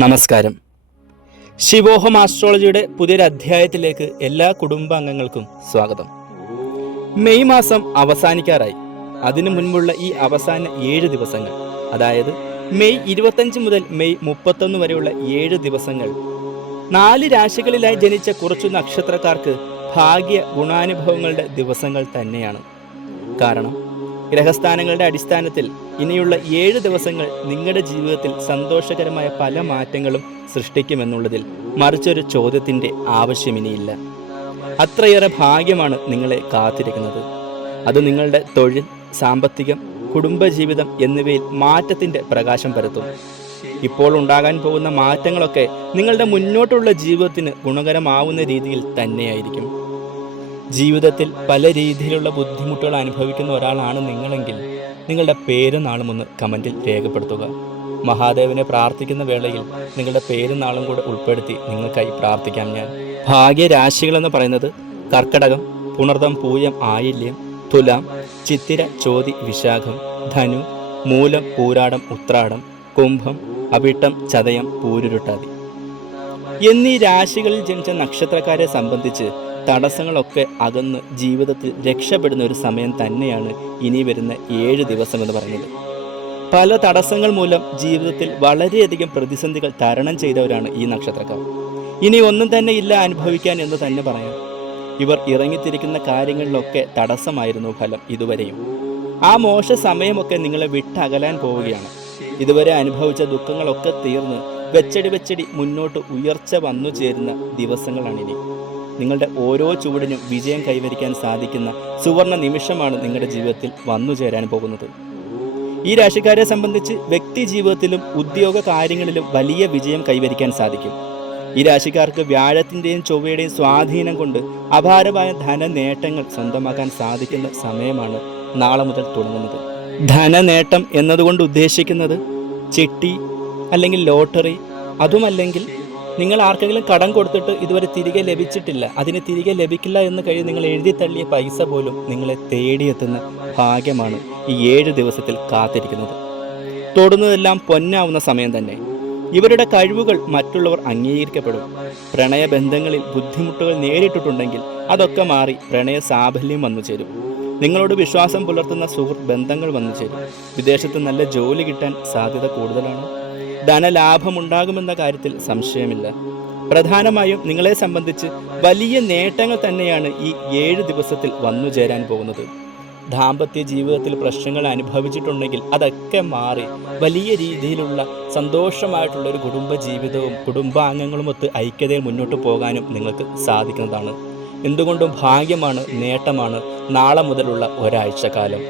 നമസ്കാരം. ശിവോഹം ആസ്ട്രോളജിയുടെ പുതിയൊരു അധ്യായത്തിലേക്ക് എല്ലാ കുടുംബാംഗങ്ങൾക്കും സ്വാഗതം. മെയ് മാസം അവസാനിക്കാറായി. അതിനു മുൻപുള്ള ഈ അവസാന ഏഴ് ദിവസങ്ങൾ അതായത് മെയ് ഇരുപത്തഞ്ച് മുതൽ മെയ് മുപ്പത്തൊന്ന് വരെയുള്ള ഏഴ് ദിവസങ്ങൾ നാല് രാശികളിലായി ജനിച്ച കുറച്ചു നക്ഷത്രക്കാർക്ക് ഭാഗ്യ ഗുണാനുഭവങ്ങളുടെ ദിവസങ്ങൾ തന്നെയാണ്. കാരണം ഗ്രഹസ്ഥാനങ്ങളുടെ അടിസ്ഥാനത്തിൽ ഇനിയുള്ള ഏഴ് ദിവസങ്ങൾ നിങ്ങളുടെ ജീവിതത്തിൽ സന്തോഷകരമായ പല മാറ്റങ്ങളും സൃഷ്ടിക്കുമെന്നുള്ളതിൽ മറിച്ചൊരു ചോദ്യത്തിന്റെ ആവശ്യം ഇനിയില്ല അത്രയേറെ ഭാഗ്യമാണ് നിങ്ങളെ കാത്തിരിക്കുന്നത്. അത് നിങ്ങളുടെ തൊഴിൽ സാമ്പത്തികം കുടുംബജീവിതം എന്നിവയിൽ മാറ്റത്തിന്റെ പ്രകാശം പരത്തും. ഇപ്പോൾ ഉണ്ടാകാൻ പോകുന്ന മാറ്റങ്ങളൊക്കെ നിങ്ങളുടെ മുന്നോട്ടുള്ള ജീവിതത്തിന് ഗുണകരമാവുന്ന രീതിയിൽ തന്നെയായിരിക്കും. ജീവിതത്തിൽ പല രീതിയിലുള്ള ബുദ്ധിമുട്ടുകൾ അനുഭവിക്കുന്ന ഒരാളാണ് നിങ്ങളെങ്കിൽ നിങ്ങളുടെ പേര് നാളും ഒന്ന് കമന്റിൽ രേഖപ്പെടുത്തുക. മഹാദേവനെ പ്രാർത്ഥിക്കുന്ന വേളയിൽ നിങ്ങളുടെ പേര് നാളും കൂടെ ഉൾപ്പെടുത്തി നിങ്ങൾക്കായി പ്രാർത്ഥിക്കാം ഞാൻ. ഭാഗ്യരാശികളെന്ന് പറയുന്നത് കർക്കടകം പുണർതം പൂയം ആയില്യം തുലാം ചിത്തിര ചോതി വിശാഖം ധനു മൂലം പൂരാടം ഉത്രാടം കുംഭം അവിട്ടം ചതയം പൂരുരുട്ടാതി. എന്നീ രാശികളിൽ ജനിച്ച നക്ഷത്രക്കാരെ സംബന്ധിച്ച് തടസ്സങ്ങളൊക്കെ അകന്ന് ജീവിതത്തിൽ രക്ഷപ്പെടുന്ന ഒരു സമയം തന്നെയാണ് ഇനി വരുന്ന ഏഴ് ദിവസം എന്ന് പറയുന്നത്. പല തടസ്സങ്ങൾ മൂലം ജീവിതത്തിൽ വളരെയധികം പ്രതിസന്ധികൾ തരണം ചെയ്തവരാണ് ഈ നക്ഷത്രക്കാർ. ഇനി ഒന്നും തന്നെ ഇല്ല അനുഭവിക്കാൻ എന്ന് തന്നെ പറയാം. ഇവർ ഇറങ്ങിത്തിരിക്കുന്ന കാര്യങ്ങളിലൊക്കെ തടസ്സമായിരുന്നു ഫലം ഇതുവരെയും. ആ മോശ സമയമൊക്കെ നിങ്ങളെ വിട്ടകലാൻ പോവുകയാണ്. ഇതുവരെ അനുഭവിച്ച ദുഃഖങ്ങളൊക്കെ തീർന്ന് വെച്ചടി വെച്ചടി മുന്നോട്ട് ഉയർച്ച വന്നു ചേരുന്ന ദിവസങ്ങളാണിനി. നിങ്ങളുടെ ഓരോ ചുവടിനും വിജയം കൈവരിക്കാൻ സാധിക്കുന്ന സുവർണ നിമിഷമാണ് നിങ്ങളുടെ ജീവിതത്തിൽ വന്നു ചേരാൻ പോകുന്നത്. ഈ രാശിക്കാരെ സംബന്ധിച്ച് വ്യക്തി ജീവിതത്തിലും ഉദ്യോഗ കാര്യങ്ങളിലും വലിയ വിജയം കൈവരിക്കാൻ സാധിക്കും. ഈ രാശിക്കാർക്ക് വ്യാഴത്തിന്റെയും ചൊവ്വയുടെയും സ്വാധീനം കൊണ്ട് അപാരമായ ധന നേട്ടങ്ങൾ സ്വന്തമാക്കാൻ സാധിക്കുന്ന സമയമാണ് നാളെ മുതൽ തുടങ്ങുന്നത്. ധനനേട്ടം എന്നതുകൊണ്ട് ഉദ്ദേശിക്കുന്നത് ചിട്ടി അല്ലെങ്കിൽ ലോട്ടറി അതുമല്ലെങ്കിൽ നിങ്ങൾ ആർക്കെങ്കിലും കടം കൊടുത്തിട്ട് ഇതുവരെ തിരികെ ലഭിച്ചിട്ടില്ല അതിന് തിരികെ ലഭിക്കില്ല എന്ന് കഴിഞ്ഞ് നിങ്ങൾ എഴുതി തള്ളിയ പൈസ പോലും നിങ്ങളെ തേടിയെത്തുന്ന ഭാഗ്യമാണ് ഈ ഏഴ് ദിവസത്തിൽ കാത്തിരിക്കുന്നത്. തൊടുന്നതെല്ലാം പൊന്നാവുന്ന സമയം തന്നെ. ഇവരുടെ കഴിവുകൾ മറ്റുള്ളവർ അംഗീകരിക്കപ്പെടും. പ്രണയബന്ധങ്ങളിൽ ബുദ്ധിമുട്ടുകൾ നേരിട്ടിട്ടുണ്ടെങ്കിൽ അതൊക്കെ മാറി പ്രണയ സാഫല്യം വന്നു ചേരും. നിങ്ങളോട് വിശ്വാസം പുലർത്തുന്ന സുഹൃത്ത് ബന്ധങ്ങൾ വന്നു ചേരും. വിദേശത്ത് നല്ല ജോലി കിട്ടാൻ സാധ്യത കൂടുതലാണ്. ധനലാഭമുണ്ടാകുമെന്ന കാര്യത്തിൽ സംശയമില്ല. പ്രധാനമായും നിങ്ങളെ സംബന്ധിച്ച് വലിയ നേട്ടങ്ങൾ തന്നെയാണ് ഈ ഏഴ് ദിവസത്തിൽ വന്നു ചേരാൻ പോകുന്നത്. ദാമ്പത്യ ജീവിതത്തിൽ പ്രശ്നങ്ങൾ അനുഭവിച്ചിട്ടുണ്ടെങ്കിൽ അതൊക്കെ മാറി വലിയ രീതിയിലുള്ള സന്തോഷമായിട്ടുള്ള ഒരു കുടുംബ ജീവിതവും കുടുംബാംഗങ്ങളുമൊത്ത് ഐക്യതയിൽ മുന്നോട്ട് പോകാനും നിങ്ങൾക്ക് സാധിക്കുന്നതാണ്. എന്തുകൊണ്ടും ഭാഗ്യമാണ് നേട്ടമാണ് നാളെ മുതലുള്ള ഒരാഴ്ച കാലം.